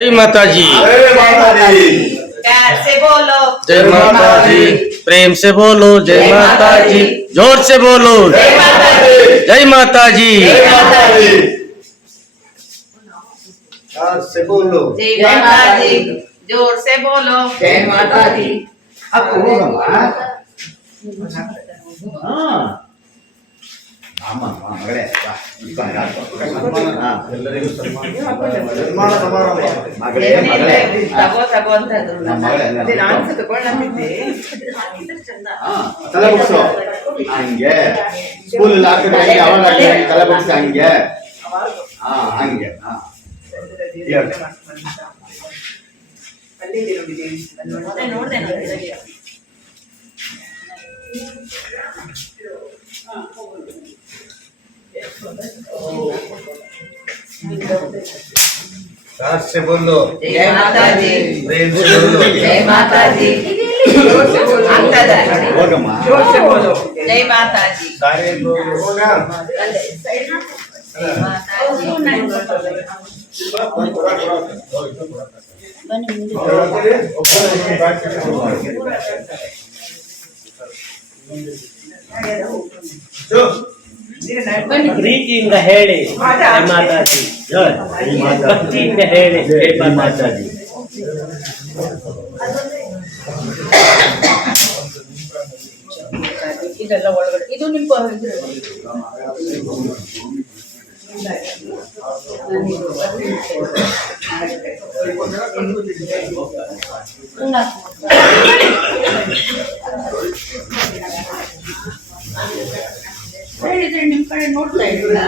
जय माता जी। जय माता दी। प्यार से बोलो जय माता जी। प्रेम से बोलो जय माता जी। जोर से बोलो जय माता दी। जय माता जी। जय माता दी। प्यार से बोलो जय माता जी। जोर से बोलो जय माता दी। अब ಹೋಗಮ್ಮ ಅಮ್ಮ ಮಗಳೇ ಬಾ, ಇಟ್ಕೊಂಡು ಹಾಕು. ಹಾ. ಸನ್ಮಾನ ಸಮಾರಂಭ ಮಗಳೇ ಮಗಳೇ ತಗೋ ತಗೋ ಅಂತಂದ್ರು ನಮ್ಮ ಮಗಳೇ ಅಲ್ಲ. ನಾನು ತಗೊಂಡಿದ್ದೆ ಹಾ, ತಲೆ ಬಗ್ಸು ಹಂಗೆ ಸ್ಕೂಲಲ್ಲಿ ಹಾಕಿದ್ರೆ ಅವಾಗ ತಲೆ ಬಗ್ಸು ಹಂಗೆ ಹಾ ಹಂಗೆ ಹಾ ಹೇಳು. ನೋಡ್ದೆ प्यार से बोलो जय माता जी। प्रेम से बोलो जय माता जी। ಆಗ್ತದ ಹೋಗಮ್ಮ जोर से बोलो जय माता जी। ಸಾರಿ जय माता ಪ್ರೀತಿಯಿಂದ ಹೇಳಿ ಜೈ ಮಾತಾಜಿ. ಭಕ್ತಿಯಿಂದ ಹೇಳಿ ಜೈ ಮಾತಾಜಿ. ಇದೆಲ್ಲ ಒಳಗಡೆ ಇದು ನಿಮ್ಮ ಹೇಳಿದ್ರೆ ನಿಮ್ ಕಡೆ ನೋಡ್ತಾ ಇದ್ದೀರಾ.